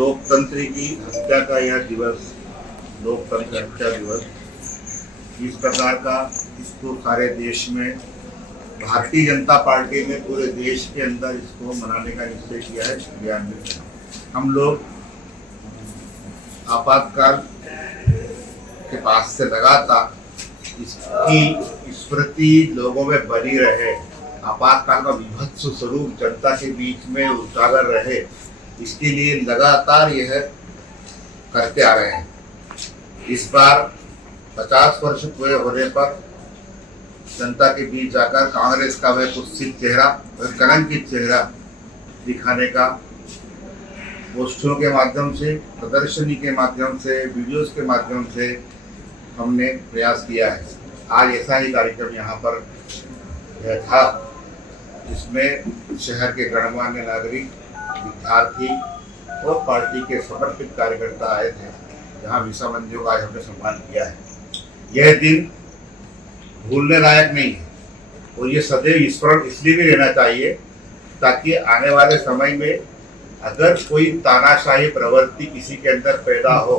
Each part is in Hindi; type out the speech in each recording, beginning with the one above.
लोकतंत्र की हत्या का यह दिवस, लोकतंत्र हत्या दिवस, इस प्रकार का इसको सारे देश में, भारतीय जनता पार्टी ने पूरे देश के अंदर इसको मनाने का निश्चय किया है। क्रियान्वित हम लोग आपातकाल के पास से लगातार इसकी स्मृति लोगों में बनी रहे, आपातकाल का विभत्स स्वरूप जनता के बीच में उजागर रहे, इसके लिए लगातार यह करते आ रहे हैं। इस बार 50 वर्ष पूरे होने पर जनता के बीच जाकर कांग्रेस का वह कुत्सित चेहरा, वह कलंकित चेहरा दिखाने का पोस्टरों के माध्यम से, प्रदर्शनी के माध्यम से, वीडियोस के माध्यम से हमने प्रयास किया है। आज ऐसा ही कार्यक्रम यहाँ पर था, जिसमें शहर के गणमान्य नागरिक, विद्यार्थी और पार्टी के समर्पित कार्यकर्ता आए थे, जहाँ विसामंदियों का आज हमने सम्मान किया है। यह दिन भूलने लायक नहीं है और ये सदैव स्मरण इसलिए भी रहना चाहिए ताकि आने वाले समय में अगर कोई तानाशाही प्रवृत्ति किसी के अंदर पैदा हो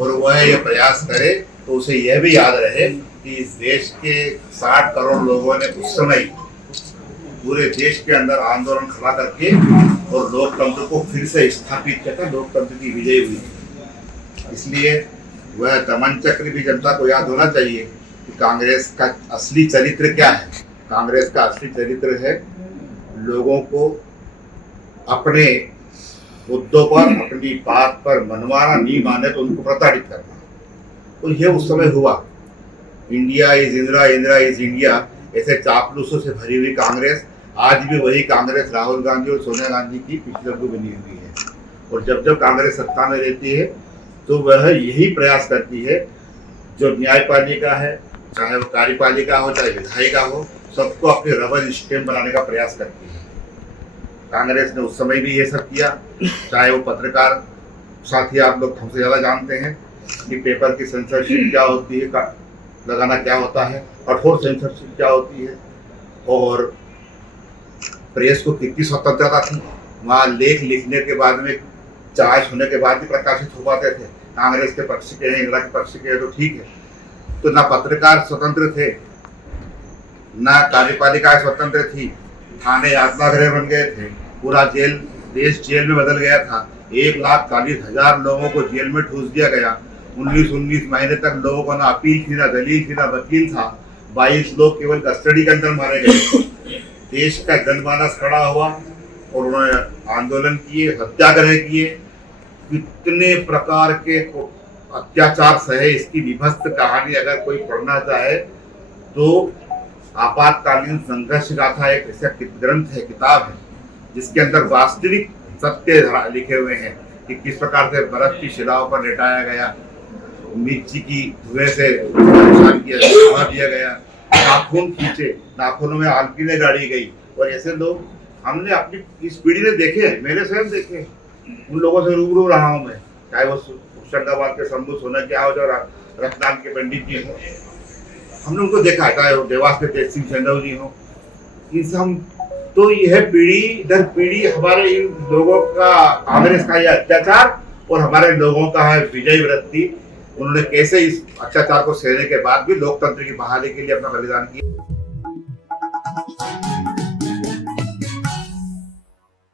और वह ये प्रयास करे तो उसे यह भी याद रहे कि इस देश के 60 करोड़ लोगों ने उस समय पूरे देश के अंदर आंदोलन खड़ा करके और लोकतंत्र को फिर से स्थापित करके लोकतंत्र की विजय हुई। इसलिए वह दमन चक्र भी जनता को याद होना चाहिए कि कांग्रेस का असली चरित्र क्या है। कांग्रेस का असली चरित्र है लोगों को अपने मुद्दों पर, अपनी बात पर मनवाना, नहीं माने तो उनको प्रताड़ित करना। तो यह उस समय हुआ। India is Indira, Indira is India, ऐसे चापलूसों से भरी हुई कांग्रेस आज भी वही कांग्रेस राहुल गांधी और सोनिया गांधी की पिछले को बनी हुई है। और जब जब कांग्रेस सत्ता में रहती है तो वह यही प्रयास करती है, जो न्यायपालिका है, चाहे वो कार्यपालिका हो, चाहे विधायिका हो, सबको अपने रबर स्टैंप बनाने का प्रयास करती है। कांग्रेस ने उस समय भी ये सब किया, चाहे वो पत्रकार साथी, आप लोग हमसे ज़्यादा जानते हैं कि पेपर की सेंसरशिप क्या होती है, लगाना क्या होता है, कठोर सेंसरशिप क्या होती है, और प्रेस को कितनी स्वतंत्रता थी। वहाँ लेख लिखने के बाद में, चार्ज होने के बाद भी प्रकाशित हो पाते थे। कांग्रेस के पक्ष के हैं, इंदिरा के पक्ष के हैं तो ठीक है। तो ना पत्रकार स्वतंत्र थे, ना कार्यपालिका स्वतंत्र थी, थाने यातनागृह बन गए थे, पूरा जेल, देश जेल में बदल गया था। 1,40,000 लोगों को जेल में ठूस दिया गया। 19 महीने तक लोगों को ना अपील थी, ना दलील थी, ना वकील था। 22 लोग केवल कस्टडी के अंदर मारे गए। देश का जनमानस खड़ा हुआ और उन्होंने आंदोलन किए, सत्याग्रह किए, कितने प्रकार के अत्याचार सहे, इसकी विभत्स कहानी अगर कोई पढ़ना चाहे तो आपातकालीन संघर्ष गाथा एक ऐसा ग्रंथ है, किताब है, जिसके अंदर वास्तविक सत्य लिखे हुए हैं कि किस प्रकार से बर्फ की शिलाओं पर लेटाया गया, मिर्ची की धुएं से परेशान दिया गया, नाखून खींचे, नाखूनों में आलपीने गाड़ी गई। और ऐसे लोग हमने अपनी इस पीढ़ी ने देखे, मैंने स्वयं देखे, उन लोगों से रूबरू रहा हूँ मैं, चाहे वो होशंगाबाद के शंभू सोनकिया हो, जो रतलाम के पंडित जी हो, हमने उनको देखा, चाहे वो देवास के तेज सिंह सेंधव जी हो। इनसे हम तो यह पीढ़ी दर पीढ़ी हमारे इन लोगों का, कांग्रेस का यह अत्याचार और हमारे लोगों का है विजय वृत्ति, उन्होंने कैसे इस अत्याचार को सहने के बाद भी लोकतंत्र की बहाली के लिए अपना बलिदान किया।